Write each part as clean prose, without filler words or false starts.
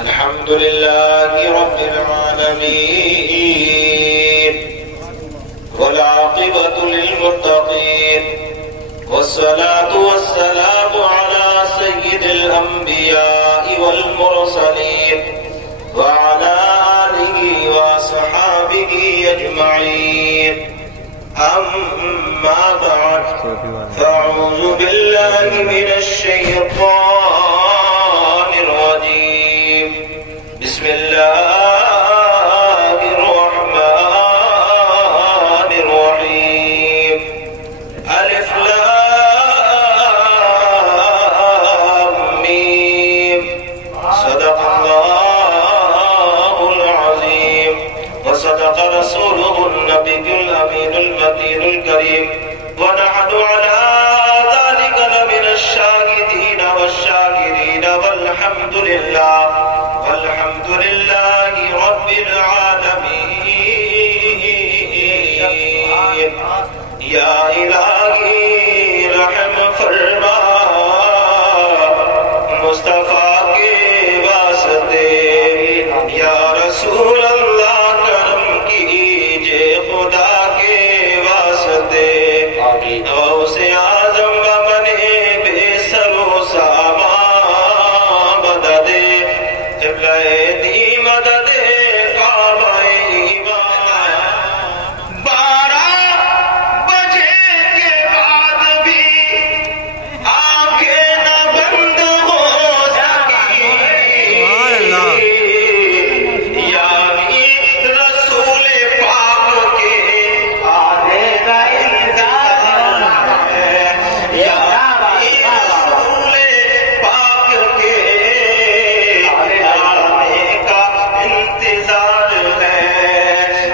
الحمد لله رب العالمين والعاقبة للمتقين والصلاة والسلام على سيد الأنبياء والمرسلين وعلى آله وصحابه أجمعين أما بعد فأعوذ بالله من الشيطان الرجيم بسم الله الرحمن الرحيم ألف لام ميم صدق الله العظيم وصدق رسوله النبي الأمين المتين الكريم ونحن على ذلك لمن الشاهدين والشاكرين والحمد لله رب العالمين یا الہی رحم فرما مصطفیٰ کے واسطے یا رسول اللہ کرم کیجئے خدا کے واسطے غوث اعظم بنے بے سر و سامان مدد قبلہ دی مدد کعبہ ایمان 12 بجے کے بعد بھی آنکھیں نہ بند ہو سکی یعنی رسول پاک کے آنے کا انتظار ہے یعنی رسول پاک کے آنے کا انتظار ہے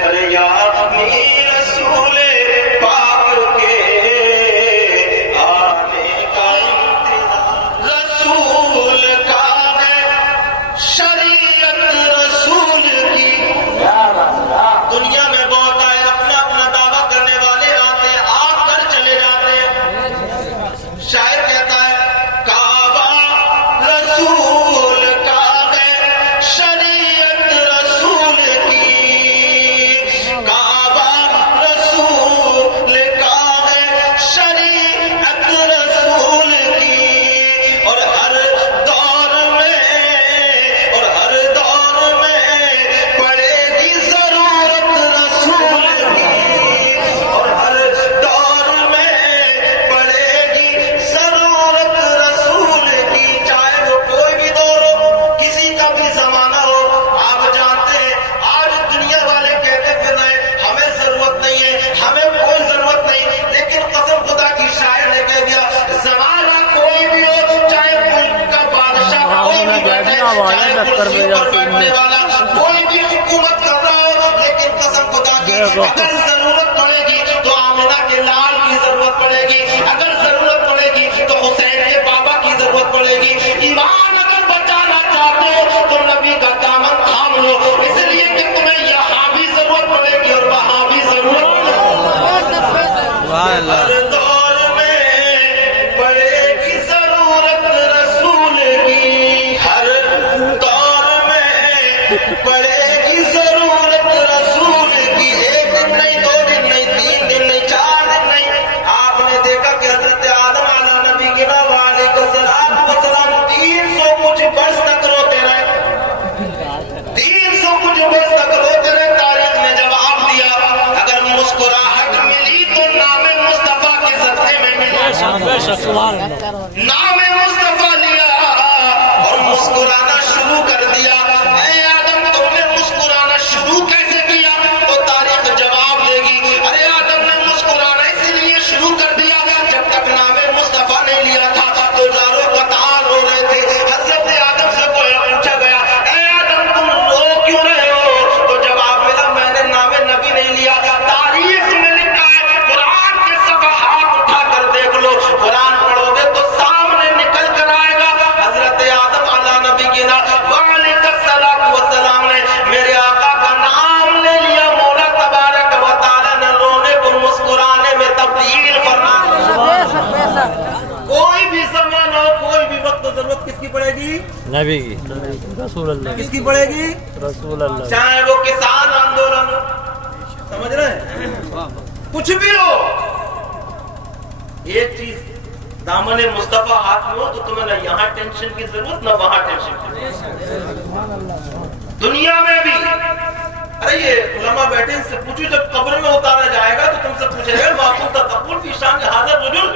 ارے یعنی رسول پاک کے آنے کا انتظار رسول کا ہے شریعت رسول کی دنیا میں بہت آئے اپنا اپنا دعویٰ کرنے والے آتے آ کر چلے جاتے ہیں شاعر کہتا ہے کعبہ رسول کا ہے شریعت رسول کی کعبہ رسول کا ہے شریعت رسول کی اور ہر دور میں پڑے گی ضرورت رسول کی اور ہر دور میں پڑے گی ضرورت رسول کی چاہے وہ کوئی بھی دور ہو کسی کا بھی زمانہ ہو آپ جانتے ہیں آج دنیا والے کہتے پھر رہے ہمیں ضرورت نہیں ہے ہمیں کوئی ضرورت نہیں لیکن قسم خدا کی شاعر نے کہہ دیا زمانہ کوئی بھی ہو چاہے ملک کا بادشاہ کوئی بھی بیٹھے چاہے کرسی پر بیٹھنے والا کوئی بھی حکومت کر رہا ہو لیکن قسم خدا کی اگر ضرورت پڑے گی تو آمنہ کے لال کی ضرورت پڑے گی اگر ضرورت پڑے گی تو حسین کے بابا کی ضرورت پڑے گی ایمان اگر بچانا چاہتے ہو تو نبی کا دامن تھام لو اس لیے کہ تمہیں یہاں بھی ضرورت پڑے گی اور وہاں بھی ضرورت پڑے گی ہر دور میں پڑے گی ضرورت رسول کی ہر دور میں پڑے گی ضرورت رسول کی ایک دن نہیں 2 دن نہیں 3 دن نہیں 4 دن نہیں آپ نے دیکھا کہ حضرت آدم علیہ نبی کی علیہ السلام 300 کچھ برس تک روتے رہے 300 کچھ برس تک روتے رہے تاریخ نے جواب دیا اگر مسکراہٹ ملی تو نام مصطفیٰ کے صدقے میں ملی نام مصطفیٰ لیا اور مسکرانا شروع کر دیا اے آدم تم نے مسکرانا شروع کیسے کیا تو تاریخ جواب دے گی ارے آدم نے مسکرانا اس لیے شروع کر دیا جب تک نام مصطفیٰ نہیں لیا تھا تو زاروں قطار رو رہے تھے حضرت آدم سے پوچھا گیا اے آدم تم رو کیوں رہے ہو تو جواب ملا میں نے نام نبی نہیں لیا تاریخ میں لکھا ہے قرآن کے صفحات اٹھا کر دیکھ لو قرآن پڑھو گے تو نبی کی رسول اللہ کس کی پڑے گی؟ رسول اللہ چاہے وہ کسان آندولن ہو، سمجھ رہے ہیں، کچھ بھی ہو، ایک چیز دامن مصطفیٰ ہاتھ میں ہو تو تمہیں نہ یہاں ٹینشن کی ضرورت نہ وہاں ٹینشن کی ضرورت۔ دنیا میں بھی ارے یہ علماء بیٹھے ان سے پوچھو جب قبر میں اتارا جائے گا تو تم سے پوچھے گا معصوم تقول فی شان حاضر رجل،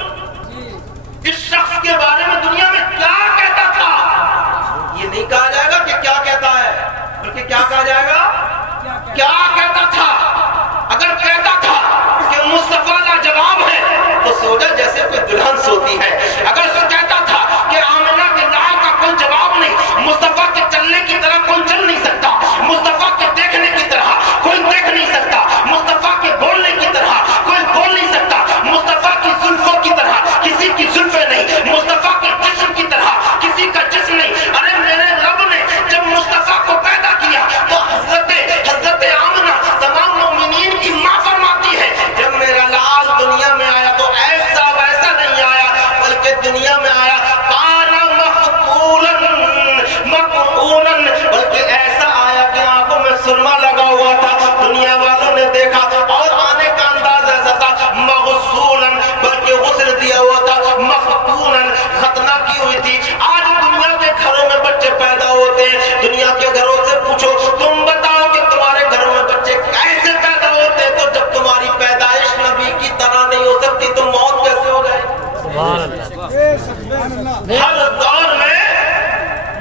اس شخص کے بارے میں دنیا میں کیا کہتا تھا؟ یہ نہیں کہا جائے گا کہ کیا کہتا ہے، بلکہ کیا کہا جائے گا؟ کیا کہتا تھا۔ اگر کہتا تھا کہ مصطفیٰ لاجواب ہے تو سوچا جیسے کوئی دلہن سوتی ہے۔ اگر کہتا تھا کہ آمنہ کے لا کا کوئی جواب نہیں، مصطفیٰ کے چلنے کی طرح کوئی چل نہیں سکتا، مصطفیٰ کے دیکھنے کی طرح کوئی دیکھ نہیں سکتا، مصطفیٰ کے بولنے کی طرح کوئی بول نہیں سکتا، مصطفیٰ کی زلفوں کی طرح کسی کی زلفیں نہیں، مصطفیٰ کے جسم کی طرح کسی کا جسم نہیں۔ ارے میرے رب نے جب مصطفیٰ کو پیدا کیا تو حضرت آمنہ تمام مومنین کی ماں فرماتی ہے جب میرا لال دنیا میں آیا تو ایسا ویسا نہیں آیا، بلکہ دنیا میں آیا کانا مقبولا، بلکہ ایسا آیا کہ آنکھوں میں سرما لگا ہوا تھا، دنیا والوں نے دیکھا، اور آنے کا انداز ایسا تھا مغسولا، بلکہ غسل دیا ہوا تھا، مختونا، ختنہ کی ہوئی تھی۔ آج دنیا کے گھروں میں بچے پیدا ہوتے ہیں، دنیا کے گھروں سے پوچھو تم بتاؤ کہ تمہارے گھروں میں بچے کیسے پیدا ہوتے ہیں، تو جب تمہاری پیدائش نبی کی طرح نہیں ہو سکتی تو موت کیسے ہو جائے؟ ہر دور میں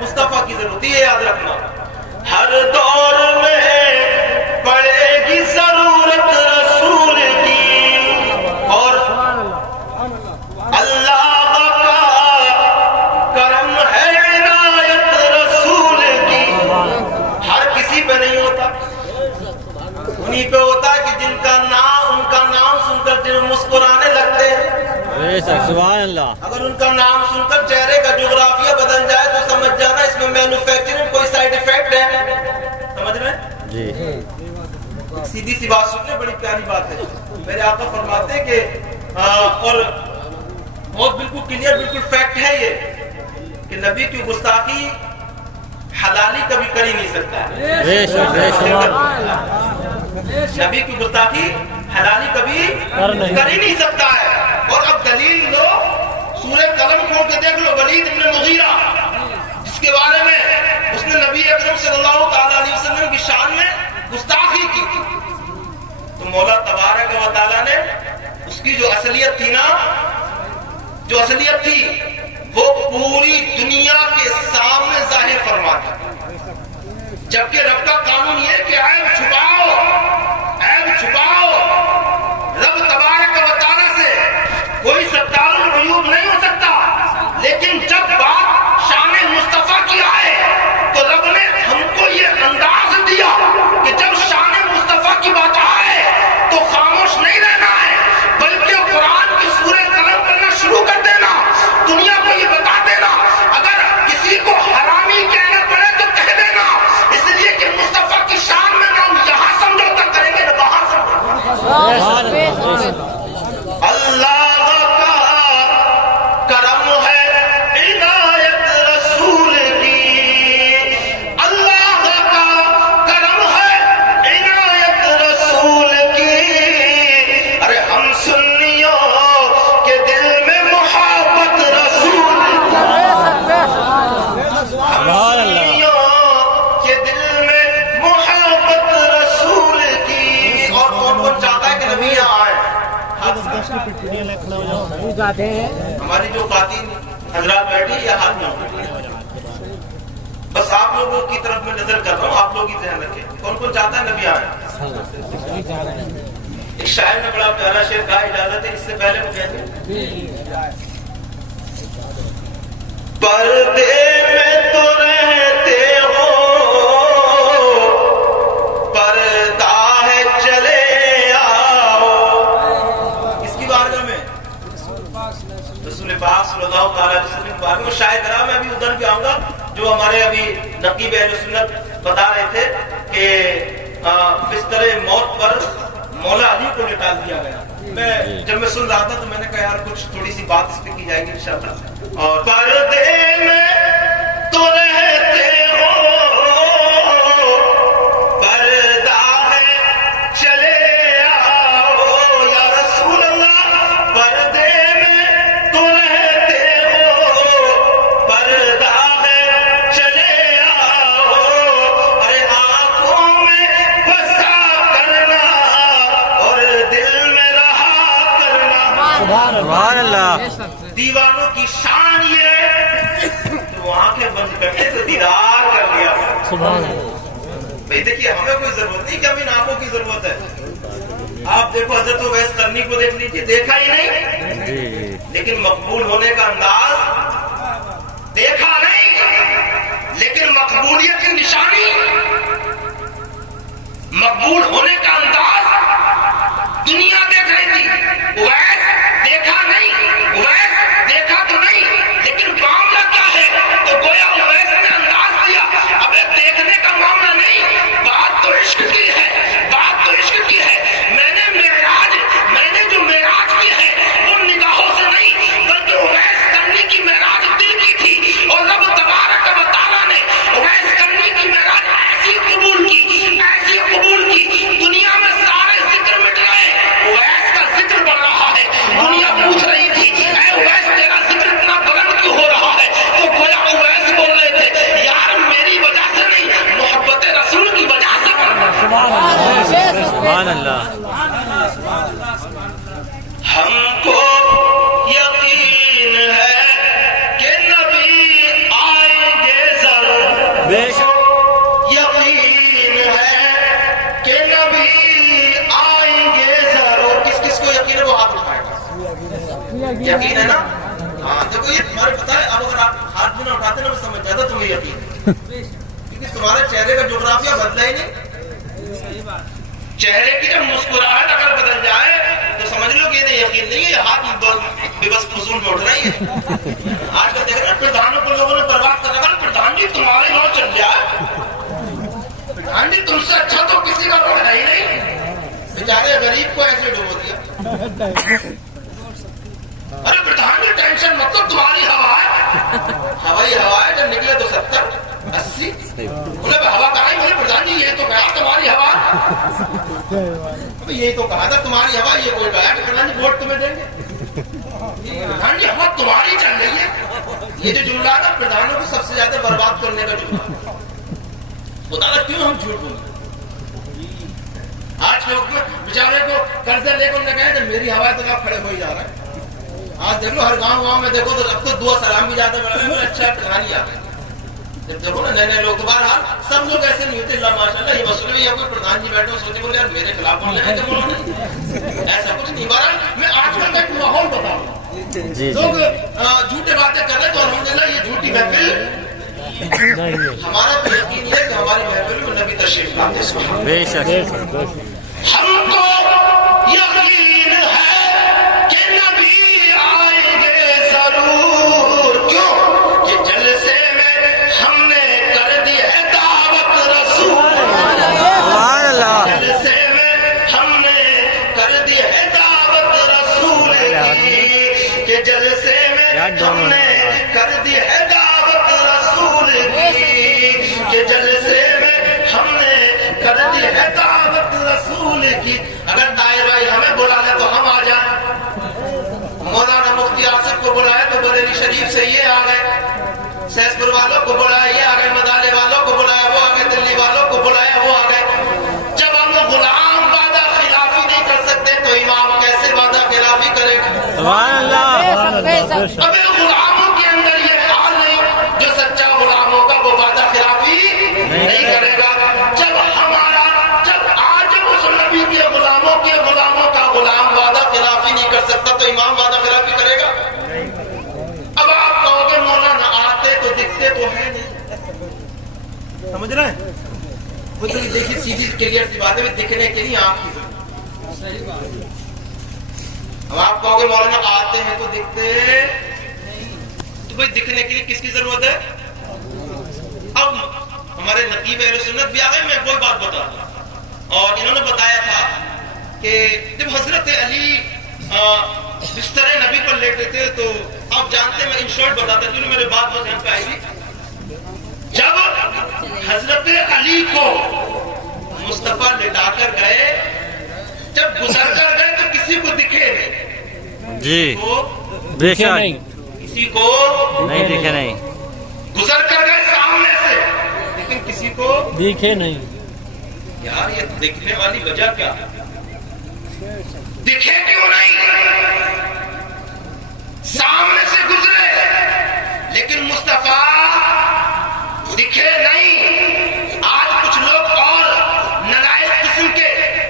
مصطفیٰ کی ضرورت ہے، یاد رکھنا، ہر دور میں پڑے گی ضرورت رسول کی، اور اللہ کا کرم ہے عنایت رسول کی، ہر کسی پہ نہیں ہوتا، انہی پہ ہوتا ہے کہ جن کا نام، ان کا نام سن کر جن مسکرانے لگتے ہیں۔ سبحان اللہ۔ اگر ان کا نام سن کر چہرے کا جغرافیہ بدل جائے تو سمجھ جانا اس میں مینوفیکچرنگ کوئی سائیڈ ایفیکٹ ہے، سمجھ رہے ہیں؟ جی ایک سیدھی سی بات سنیں، بڑی پیاری بات ہے، میرے آقا فرماتے ہیں کہ اور بہت بالکل کلیئر، بالکل فیکٹ ہے یہ کہ نبی کی گستاخی حلالی کبھی کر ہی نہیں سکتا ہے، نبی کی گستاخی حلالی کبھی کر ہی نہیں سکتا ہے۔ اور اب دلیل لو، سورہ قلم کھول کے دیکھ لو، ولید ابن مغیرہ جس کے بارے میں اس نے نبی اکرم صلی اللہ تعالی علیہ وسلم کی شان میں گستاخی کی تھی، تو مولا تبارک و تعالی نے اس کی جو اصلیت تھی نا، جو اصلیت تھی وہ پوری دنیا کے سامنے ظاہر فرما دی، جبکہ رب کا قانون یہ کہ عیب چھپاؤ، عیب چھپاؤ، رب تبارک و تعالی سے کوئی ستار العیوب نہیں ہو سکتا، لیکن جب بات شان مصطفیٰ کی آئے تو رب نے ہم کو یہ انداز دیا کہ جب شان مصطفیٰ کی بات آئے تو خاموش نہیں رہنا ہے، بلکہ قرآن کی سورہ قلم کرنا شروع کر دینا، دنیا کو یہ بتا دینا، اگر کسی کو حرامی کہنا پڑے تو کہہ دینا، اس لیے کہ مصطفیٰ کی شان میں نہ ہم یہاں سمجھوتا کریں گے نہ وہاں سمجھوتا۔ اللہ کا کرم ہے عنایت رسول کی، اللہ کا کرم ہے عنایت رسول کی، ارے ہم سنیوں کے دل میں محبت رسول کی، ہم سنیوں کے دل میں محبت رسول کی۔ اور کون کون چاہتا ہے کہ نبی یہاں آئے؟ ہماری جو خواتین حضرات بیٹھی یا ہاتھ میں، بس آپ لوگوں کی طرف میں نظر کر رہا ہوں، آپ لوگ ہی ذہن رکھیں، کون کون چاہتا ہے نبی آئے؟ ایک شاعر نے بڑا پیارا شعر کہا، اجازت ہے اس سے پہلے وہ کہتے ہیں، پردے میں تو رہتے ہو، پردہ ہے چلے آؤ، اس کی بارگاہ میں رسول پاک صلی اللہ تعالی علیہ وسلم کے بارے میں شاید کرا، میں ابھی ادھر بھی آؤں گا، جو ہمارے ابھی نقیب اہل سنت بتا رہے تھے کہ بستر موت پر مولا علی کو لٹا دیا گیا۔ جب میں سن رہا تھا تو میں نے کہا یار کچھ تھوڑی سی بات اس پہ کی جائے گی انشاءاللہ۔ اور پردے میں تو رہے سبحان اللہ دیوانوں کی شان یہ ہے تو وہ آنکھیں بند کرتے تو دیدار کر لیا. سبحان اللہ. بھئی دیکھیے ہمیں کوئی ضرورت نہیں کہ ہمیں ان آنکھوں کی ضرورت ہے. آپ دیکھو حضرت اویس قرنی کو دیکھ لیجیے, دیکھا ہی نہیں جی لیکن مقبول ہونے کا انداز دیکھا نہیں, لیکن مقبولیت کی نشانی مقبول ہونے کا انداز دنیا دیکھ رہی تھی. اویس دیکھا نہیں, اویس دیکھا تو نہیں لیکن معاملہ کیا ہے تو گویا اویس نے انداز دیا ابے دیکھنے کا معاملہ نہیں, بات تو عشق کی ہے, بات تو عشق کی ہے. میں نے جو معراج کی ہے وہ نگاہوں سے نہیں بلکہ اویس کرنی کی معراج دل کی تھی, اور رب تبارک و تعالیٰ نے اویس کرنی کی معراج ایسی قبول کی, ایسی قبول کی, دنیا میں سارے ذکر مٹ گئے, اویس کا ذکر بڑھ رہا ہے. دنیا پوچھ رہی تھی اے اویس تیرا ذکر اتنا بلند کیوں ہو رہا ہے, تو گویا اویس بول رہے تھے یار میری وجہ سے نہیں محبت رسول کی وجہ سے بڑھ رہا ہے. سبحان اللہ. ہم کو یقین ہے کہ نبی آئیں گے ضرور, بے شک یقین ہے کہ نبی آئیں گے ضرور. کس کس کو یقین ہے وہ ہاتھ اٹھائے گا. یقین ہے نا؟ ہاں دیکھو یہ تمہارے پتہ ہے, اب اگر آپ ہاتھ بھی نہ اٹھاتے نا میں سمجھ جاتا تمہیں یقین ہے, کیونکہ تمہارے چہرے کا جغرافیہ بدلا ہی نہیں. چہرے کی جب مسکراہٹ اگر بدل جائے تو سمجھ لو کہ یہ یقین نہیں ہے, یہ ہاتھ بے بس فضول میں اٹھ رہی ہے. آج کل دیکھ رہے ہیں پردھانوں کو لوگوں نے برباد کر رکھا, پردھان جی تمہارے نام چل جائے, پردھان جی تم سے اچھا تو کسی کا کوئی ہے ہی نہیں, بیچارے غریب کو ایسے ڈبو دیا. ارے پردھان جی ٹینشن مطلب تمہاری ہوا ہے, ہوائی ہوا ہے, جب نکلے تو 70-80 بولے ہوا کہاں, بولے پردھان جی یہ تو کہا تمہاری ہوا, یہ تو کہا تھا تمہاری ہوا, یہ کوئی کہا کہ پردھان جی ووٹ تمہیں دیں گے, پردھان جی ہوا تمہاری چل رہی ہے. یہ جو جملہ تھا پردھانوں کو سب سے زیادہ برباد کرنے کا جملہ. بتانا کیوں ہم جھوٹ بولتے. آج کے وقت میں بیچارے کو قرضے لے کر لگائے تو میری ہوا تو آپ کھڑے ہو ہی جا رہا ہے. آج دیکھ لو ہر گاؤں میں دیکھو تو اب تو دعا سلام بھی جاتے ہیں, اچھا پردھان جی آ گئے. جب دیکھو نا نئے نئے لوگ دوبارہ سب لوگ ایسے نہیں ہوتے, اللہ ماشاء اللہ یہ مسئلہ میں یا کوئی پردھان جی بیٹھے سوچے بولے یار میرے خلاف بولنے ہیں تو بولو نہیں, ایسا کچھ نہیں. بہرحال میں آج کل کا ایک ماحول بتاؤں, لوگ جھوٹے باتیں کر رہے ہیں تو الحمدللہ یہ جھوٹی محفل ہمارا تو یقین ہے کہ ہماری محفل میں نبی تشریف لاتے ہیں. بے شک. ہم کو یقین ہے کہ نبی آئیں گے ضرور, کیوں کہ جلسے میں ہم نے کر دی ہے دعوت رسول, سبحان اللہ. جلسے میں ہم نے کر دی ہے دعوت رسول کی, کہ جلسے میں ہم نے کر دی ہے دعوت رسول کی, کہ جلسے میں ہم نے کر دی ہے دعوت رسول کی. اگر طاہر بھائی ہمیں بلا لے تو ہم آ جائیں, مولانا مفتی آصف کو بلائے تو بریلی شریف سے یہ آ گئے, سیس پور والوں کو بلایا یہ آ گئے, مدالے والوں کو بلایا وہ آ گئے, دلی والوں کو بلایا وہ آ گئے. جب ہم لوگ غلام وعدہ خلافی نہیں کر سکتے تو امام کیسے وعدہ خلافی کرے گا. سبحان اللہ. ابھی غلاموں کے اندر یہ حال نہیں, جو سچا غلاموں کا وہ وعدہ خلافی نہیں کرے گا. جب آج اس نبی کے غلاموں کا غلام وعدہ خلافی نہیں کر سکتا تو امام وعدہ خلافی کرے گا. اب آپ کہو گے مولانا آتے تو دکھتے تو ہے نہیں, سمجھ رہے ہیں. وہ تو دیکھیے سیدھی کلیئر سی بات ہے, دکھنے کے لیے آپ کی ضرورت. اب آپ کہو گے مولانا آتے ہیں تو دکھتے, تو بھائی دکھنے کے لیے کس کی ضرورت ہے. اب ہمارے نقیب اہل سنت بھی آ گئے, میں کوئی بات بتا دوں, اور انہوں نے بتایا تھا کہ جب حضرت علی بستر نبی پر لیٹے تھے تو آپ جانتے ہیں, میں ان شارٹ بتاتا ہوں میرے بات ذہن پہ آئی تھی. جب حضرت علی کو مصطفیٰ لٹا کر گئے, جب گزر کر گئے تو کسی کو دکھے نہیں. جی بے شک, کسی کو نہیں دکھے نہیں. گزر کر گئے سامنے سے لیکن کسی کو دکھے نہیں. یار یہ دیکھنے والی وجہ کیا ہے, دکھے کیوں نہیں. سامنے سے گزرے لیکن مصطفیٰ دکھے نہیں. آج کچھ لوگ اور نالائق قسم کے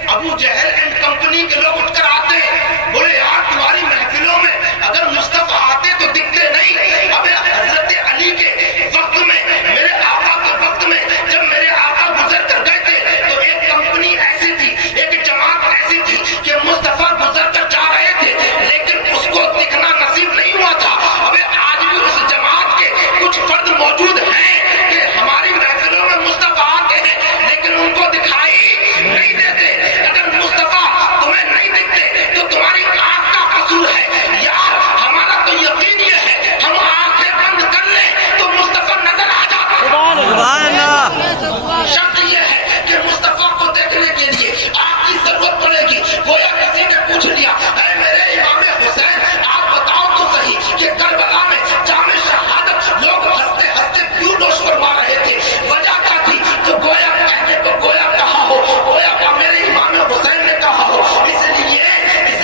ابو جہل اینڈ کمپنی کے لوگ اٹھ کر آتے ہیں, بولے یار تمہاری محفلوں میں اگر مصطفیٰ آتے تو دکھتے نہیں. اب حضرت علی کے وقت میں, میرے آقا کے وقت میں, جب میرے آقا گزر کر گئے تھے تو ایک کمپنی ایسی تھی, ایک جماعت ایسی تھی کہ مصطفیٰ گزر کر جا رہے تھے لیکن اس کو دکھنا نصیب نہیں ہوا تھا. اب آج بھی اس جماعت کے کچھ فرد موجود ہیں کہ ہماری محفلوں میں مصطفیٰ آتے ہیں لیکن ان کو دکھائی نہیں دیتے. اگر مصطفیٰ تمہیں نہیں دکھتے تو تمہاری آنکھ کا قصور ہے. یار ہمارا تو یقین یہ ہے ہم آنکھیں بند کر لیں تو مصطفیٰ نظر آ جاتا ہے. سبحان اللہ. شرط یہ ہے کہ مصطفیٰ کو دیکھنے کے لیے آپ کی ضرورت پڑے گی. گویا کسی نے پوچھ لیا, اے میرے امام حسین آپ بتاؤ تو صحیح کہ کربلا میں جام شہادت لوگ ہنستے ہنستے کیوں نوش فرما رہے تھے, وجہ کیا تھی؟ تو گویا کہنے کو گویا کہا ہو, گویا کا میرے امام حسین نے کہا ہو. اس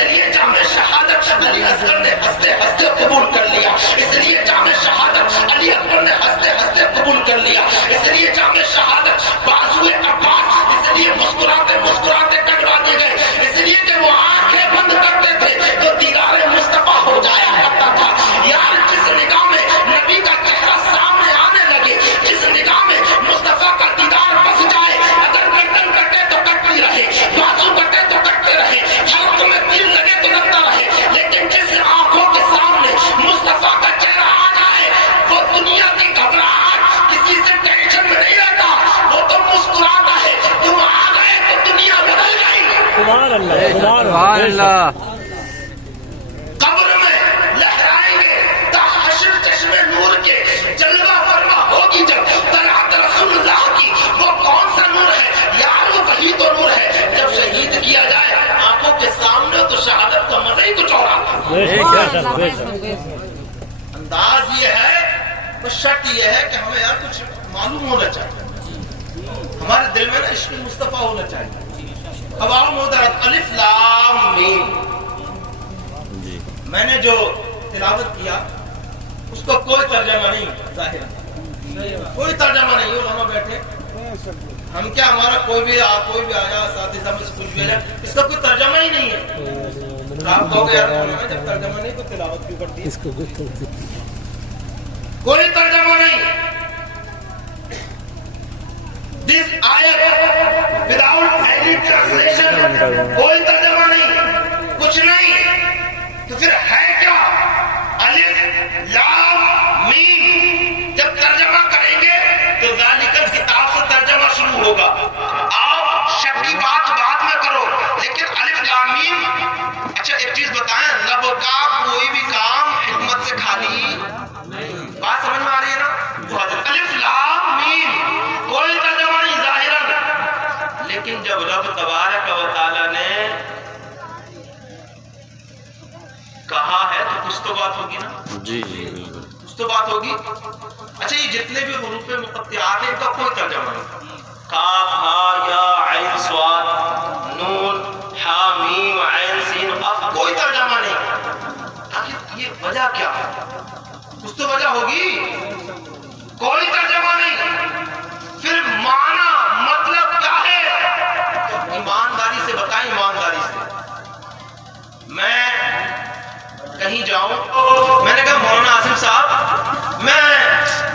لیے جام شہادت علی اصغر نے ہنستے ہنستے قبول کر لیا. اس لیے جام شہادت علی اکبر نے ہنستے ہنستے قبول کر لیا. اس لیے جام شہادت بازوئے عباس اس لیے مسکراتے مسکراتے ٹکرا دیے گئے, اس لیے کہ وہ آنکھیں بند کرتے تھے تو دیدار مصطفیٰ ہو جایا کرتا تھا. یار جس نگاہ میں نبی کا چہرہ سامنے آنے لگے, جس نگاہ میں مصطفیٰ کا دیدار بس جائے, اگر گردن کٹے تو کٹتی رہے, بازو کٹے تو کٹتے رہے, حلق میں تیر لگے تو لگتا رہے, لیکن جس آنکھوں کے سامنے مصطفیٰ کا چہرہ آ جائے وہ دنیا کی گھبراہٹ کسی سے ٹینشن میں نہیں رہتا, وہ تو مسکراتا ہے. تم آ گئے تو دنیا بدل گئی. سبحان اللہ, سبحان اللہ. قبر میں لہرائیں گے تا حشر چشمے نور کے, جلوہ فرما ہوگی جب طلعت رسول اللہ کی. وہ کون سا نور ہے یار, وہ وہی تو نور ہے. جب شہید کیا جائے آنکھوں کے سامنے تو شہادت کا مزہ ہی کچھ اور آتا. انداز یہ ہے, تو شرط یہ ہے کہ ہمیں یار کچھ معلوم ہونا چاہیے, ہمارے دل میں نا عشق مصطفیٰ ہونا چاہیے. اب آؤ محترم, الف لام میم, میں نے جو تلاوت کیا اس کو کوئی ترجمہ نہیں, ظاہر کوئی ترجمہ نہیں. علماء بیٹھے, ہم کیا, ہمارا کوئی بھی آیا اساتذہ میں سے کچھ بھی آیا, اس کا کوئی ترجمہ ہی نہیں ہے. آپ کہو گے یار جب ترجمہ نہیں تو تلاوت کیوں کرتی ہے؟ کوئی ترجمہ نہیں. This ayat without any translation, کوئی ترجمہ نہیں, کچھ نہیں. تو پھر ہے کیا؟ الف لام میم. جب ترجمہ کریں گے تو ذالک الکتاب سے ترجمہ شروع ہوگا. آپ شک کی بات بعد میں کرو, لیکن الف لام میم. اچھا ایک چیز بتائیں, رب کا کوئی بھی کام حکمت سے خالی, بات سمجھ میں آ رہی ہے نا؟ الف لام میم کوئی ترجمہ نہیں ظاہراً, لیکن جب رب تبارک و تعالی نے کہا ہے تو کچھ تو بات ہوگی نا. جی جی بالکل, کچھ تو بات ہوگی. اچھا یہ جتنے بھی حروف مقطعات ہیں ان کا کوئی ترجمہ نہیں. کاف ہا یا عین صاد نون ہا میم عین سین قاف, کوئی ترجمہ نہیں. آخر یہ وجہ کیا ہے؟ کچھ تو وجہ ہوگی. کوئی ترجمہ نہیں. پھر معنی مطلب کیا ہے؟ ایمانداری سے بتائیں, ایمانداری سے. میں کہیں جاؤں, میں نے کہا مولانا عاصم صاحب میں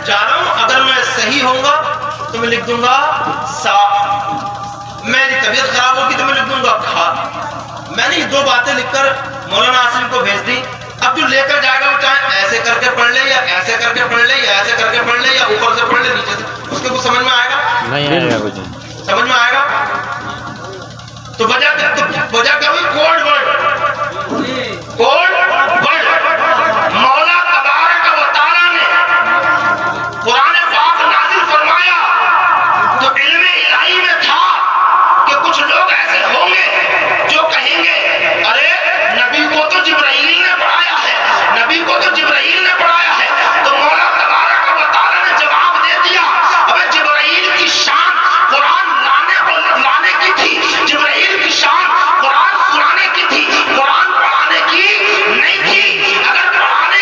جا رہا ہوں, اگر میں صحیح ہوں گا تو میں لکھ دوں گا سا, میری طبیعت خراب ہوگی تو میں لکھ دوں گا کھا. میں نے یہ دو باتیں لکھ کر مولانا عاصم کو بھیج دی. اب جو لے کر جائے گا وہ چاہے ایسے کر کے پڑھ لے یا ایسے کر کے پڑھ لے یا ایسے کر کے پڑھ لے یا اوپر سے پڑھ لے نیچے سے, اس کے کچھ سمجھ میں آئے گا نہیں آئے گا کچھ, سمجھ میں آئے گا. تو وجہ کیا ہوئی؟ Code word, code word. مولا تبارک و تعالیٰ نے قرآن پاک نازل فرمایا تو علم الہی میں تھا کہ کچھ لوگ ایسے ہوں گے جو کہیں گے ارے نبی کو تو جبرائیل نے پڑھایا ہے, نبی کو تو جبرائیل نے پڑھایا ہے. تو مولا تبارک و تعالیٰ نے جواب دے دیا, ابے جبرائیل کی شان قرآن لانے کی تھی, جبرائیل کی شان قرآن سنانے کی تھی, قرآن پڑھانے کی نہیں تھی. اگر پڑھانے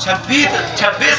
26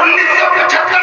1975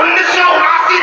1979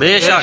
بے شک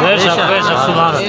بے شک سبحان اللہ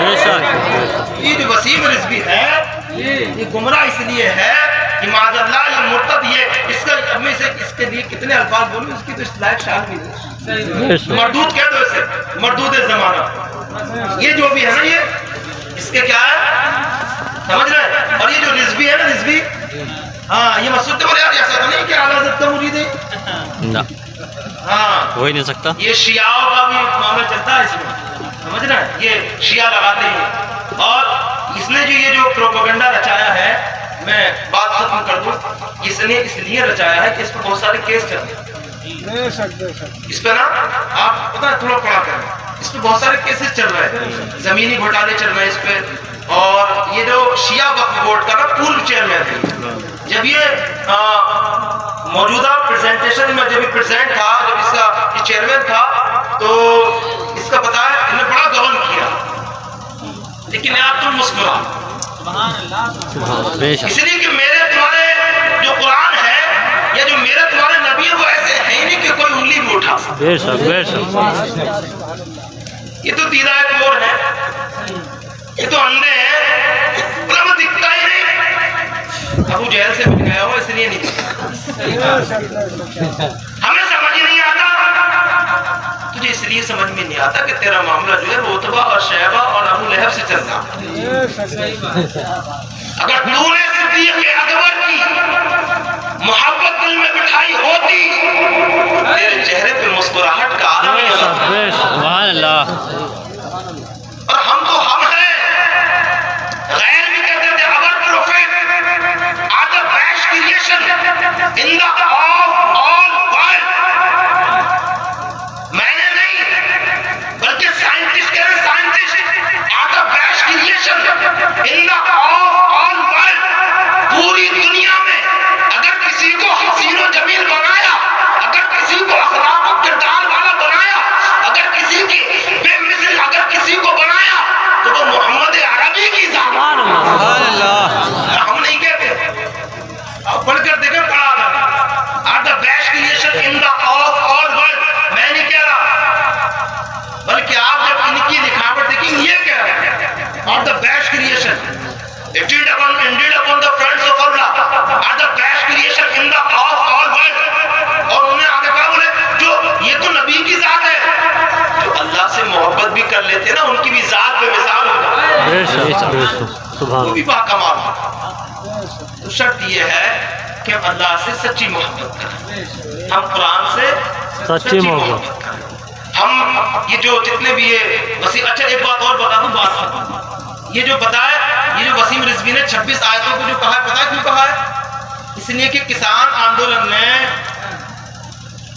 بے شک یہ جو وسیم رزوی ہے یہ گمراہ اس لیے ہے کہ معاذ اللہ یہ مرتد، یہ اس کا اب میں اس کے لیے کتنے الفاظ بولوں، اس کی تو اصطلاح شان بھی نہیں، بے شک مردود کہہ دو اسے، مردود زمانہ۔ یہ جو بھی ہے نا یہ اس کے کیا ہے سمجھ رہے ہیں؟ اور یہ جو رزوی ہے نا رزوی، ہاں یہ مسعود بولے یار ایسا تو نہیں کہ اعلیٰ حضرت کا مرید ہے، نہ ہاں ہو ہی نہیں سکتا یہ شیعوں کا بھی معاملہ چلتا ہے اس میں، سمجھ رہے ہیں؟ یہ شیعہ لگاتے ہیں، اور اس نے جو یہ جو پروپیگنڈا رچایا ہے، میں بات ختم کر دوں، اس نے اس لیے رچایا ہے کہ اس پہ بہت سارے کیس چل رہے ہیں، اس پہ نا آپ پتہ ہے تھوڑا پڑھا کریں، اس پہ بہت سارے کیسز چل رہے ہیں، زمینی گھوٹالے چل رہے ہیں اس پہ، اور یہ جو شیعہ وقف بورڈ کا نا پورو چیئرمین ہے، جب یہ موجودہ پریزنٹیشن میں جب یہ پریزنٹ تھا، جب اس کا یہ چیئرمین تھا تو اس کا پتہ ہے انہوں نے بڑا گورن کیا، لیکن آپ تم مسکرا، بے شک اس لیے کہ میرے تمہارے جو قرآن ہے یا جو میرے تمہارے نبی ہے وہ ایسے ہے ہی نہیں کہ کوئی انگلی بھی اٹھا سکتا۔ بے شک بے شک یہ تو دیدہ کور ہے، یہ تو اندھے ہیں، پر وہ دکھتا ہی نہیں، ابو جہل سے مل گیا ہو اس لیے نہیں دکھتا، ہمیں سمجھ ہی نہیں آتا، تجھے اس لیے سمجھ میں نہیں آتا کہ تیرا معاملہ جو ہے وہ عتبہ اور شیبہ اور ابو لہب سے چل رہا ہے۔ اگر تو نے صدیق اکبر کی محبت دل میں بٹھائی ہوتی تیرے چہرے پہ مسکراہٹ کا عالم ہی بے ہوتا۔ شک سبحان اللہ اور ہم تو ہم ہیں، غیر بھی کہتے تھے our prophet are the best creation in the of all world۔ میں نے نہیں بلکہ سائنٹسٹ کہہ رہے ہیں، scientist are the best creation in the of all world۔ پوری دنیا میں اگر کسی کو حسین و جمیل بنایا، اگر کسی کو اخلاق و کردار والا بنایا، اگر کسی کی بے مثل اگر کسی کو بنایا تو وہ محمد عربی کی ذات ہے۔ سبحان اللہ ہم نہیں کہتے، آپ پڑھ کر دیکھیں، پڑھا کر are the best creation in the of all world۔ میں نہیں کہہ رہا، بلکہ آپ جب ان کی لکھاوٹ دیکھیں یہ کہہ رہے ہیں are the best creation indeed upon the friends of Allah are the best creation in the of all world۔ اور انہوں نے آگے کہا بولے جو یہ تو نبی کی ذات ہے، جو اللہ سے محبت بھی کر لیتے نا ان کی بھی ذات بے مثال ہو جاتی ہے، بے شک بے شک سبحان وہ بھی باکمال ہے۔ تو شرط یہ ہے کہ ہم اللہ سے سچی محبت کریں، ہم قرآن سے سچی محبت کریں، ہم یہ جو جتنے بھی یہ وسیم، اچھا ایک بات اور بتا دوں، بات یہ جو بتایا، یہ جو وسیم رضوی نے 26 آیتوں کو جو کہا ہے، پتہ ہے کیوں کہا ہے؟ اس لیے کہ کسان آندولن میں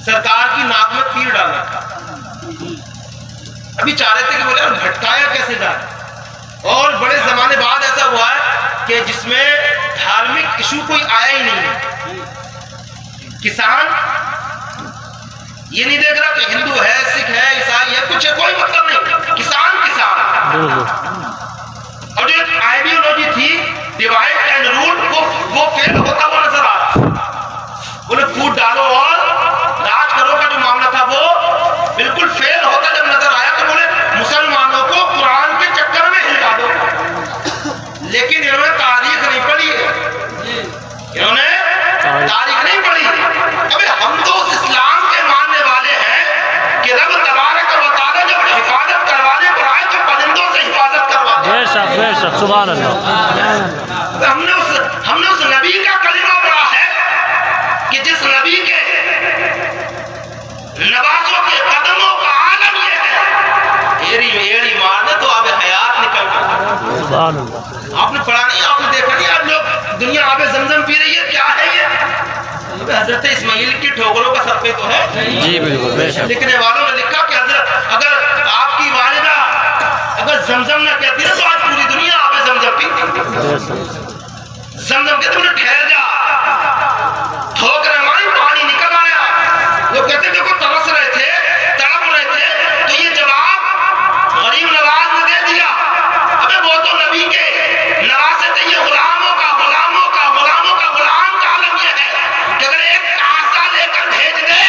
سرکار کی ناک میں تیر ڈال رکھا، ابھی چاہ رہے تھے کہ بولے اور بھٹکایا کیسے جائے، اور بڑے زمانے بعد ایسا ہوا ہے کہ جس میں دھارمک ایشو کوئی آیا ہی نہیں ہے، کسان یہ نہیں دیکھ رہا کہ ہندو ہے، سکھ ہے، عیسائی ہے، کچھ ہے، کوئی مطلب نہیں، کسان کسان۔ اور جو آئیڈیالوجی تھی ڈیوائڈ اینڈ رول وہ فیل ہوتا ہوا نظر آ رہا، بولے فوڈ ڈالو اور راج کرو کا جو معاملہ تھا وہ بالکل فیل ہوتا جب نظر آیا، تو بولے سبحان اللہ ہم نے اس نبی کا کلمہ پڑھا ہے کہ جس نبی کے نوازوں کے قدموں کا عالم یہ ہے ایڑی مارنے تو آب حیات نکل گئی. سبحان اللہ. آپ نے پڑھا نہیں, آپ نے دیکھا نہیں, آپ لوگ دنیا آب زمزم پی رہی ہے, کیا ہے یہ؟ حضرت اسماعیل کی ٹھوکروں کا صدقہ تو ہے. جی بالکل بے شک. لکھنے والوں نے لکھا کہ حضرت اگر آپ کی والدہ اگر زمزم نہ کہتی نا تو آج پوری دنیا آب زمزم پیتی. زمزم کہتے انہیں ٹھہر جا, ٹھوکریں ماری, پانی نکل آیا. وہ کہتے دیکھو ترس رہے تھے, تڑپ رہے تھے, تو یہ جواب غریب نواز نے دے دیا. ابے وہ تو نبی کے نواسے تھے, یہ غلاموں کا غلام کا عالم یہ ہے کہ اگر ایک کاسا لے کر بھیج دے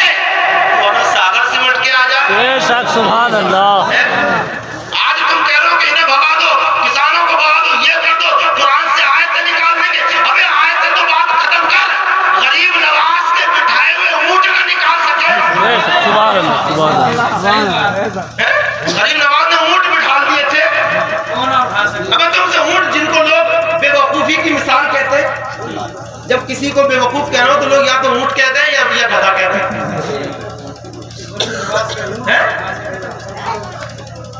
تو انہیں ساگر سمٹ کے آ جائے. بے شک سبحان اللہ. آج تم کہہ رہے ہو کہ انہیں بھگا دو, کسانوں کو بھگا دو, یہ کر دو, قرآن سے آیتیں نکال دیں گے. ابے آیتیں تو بات ختم کر, غریب نواز کے بٹھائے ہوئے اونٹ نہ نکال سکے. بے شک سبحان اللہ سبحان اللہ. غریب نواز نے اونٹ بٹھا دیے تھے. ابے تم سے اونٹ جن کو لوگ بے وقوفی کی مثال کہتے ہیں, جب کسی کو بے وقوف کہہ رہے ہو تو لوگ یا تو اونٹ کہتے ہیں یا گدھا کہتے ہیں.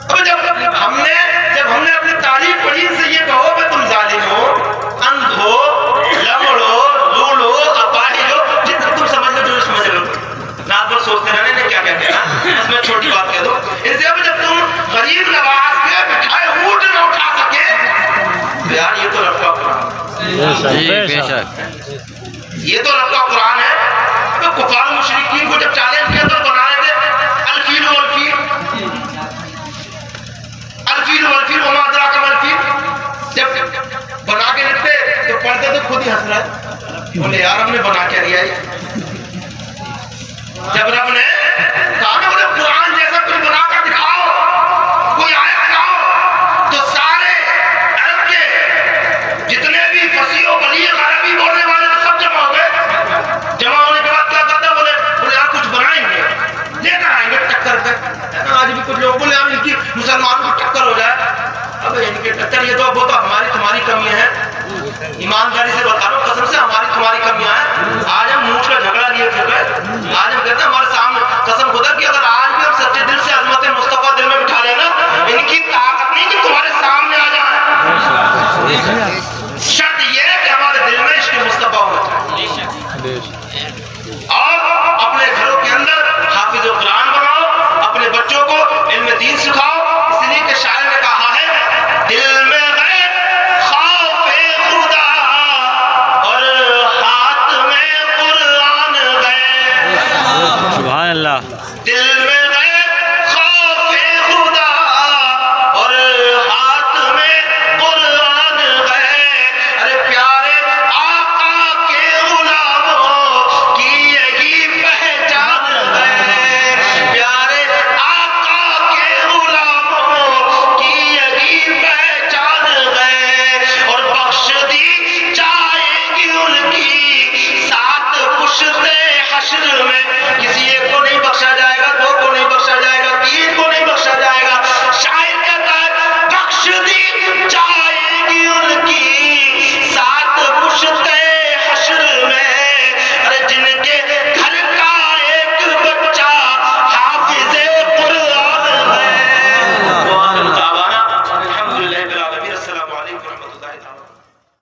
اب جب ہم نے اپنی تعریف پڑھی سے یہ کہو کہ تم ظالم ہو, اندھ ہو, لمڑو, لولو, اپاہج ہو, جتنا تم سمجھ لو جو سمجھ لو. رات بھر سوچتے رہنے نے کیا کہتے ہیں, اس میں چھوٹی بات کہہ دو. اس لیے اب جب تم غریب نواز کے بٹھائے اونٹ نہ اٹھا سکے, یار یہ تو رب کا قرآن, بے شک. یہ تو رب کا قرآن ہے. تو کفار مشرکین کو جب چیلنج کیا تو بنا رہے تھے الفیل والفیل, الفیل والفیل وما ادراک ما الفیل. جب بنا کے لکھتے تو پڑھتے تو خود ہی ہنس رہا ہے, بولے یار ہم نے بنا کے لیا ہے. جب رب نے کہا نا بولے قرآن جیسا تم بنا کر دکھاؤ, کوئی آیت لاؤ, تو سارے عرب کے جتنے بھی فصیح و بلیغ عربی بولنے والے سب جمع ہو گئے. جمع ہونے کے بعد کیا کہتا بولے یار کچھ بنائیں گے, لے کر آئیں گے ٹکر پہ. آج بھی کچھ لوگ بولے ہم ان کی مسلمانوں کو ٹکر ہو جائے. اب ان کے ٹکر یہ تو وہ تو ہماری تمہاری کمیاں ہیں. ایمانداری سے بتا رہا ہوں, قسم سے ہماری تمہاری کمیاں ہیں. آج ہم منہ کا جھگڑا لیے پھر گئے, آج ہم کہتے ہیں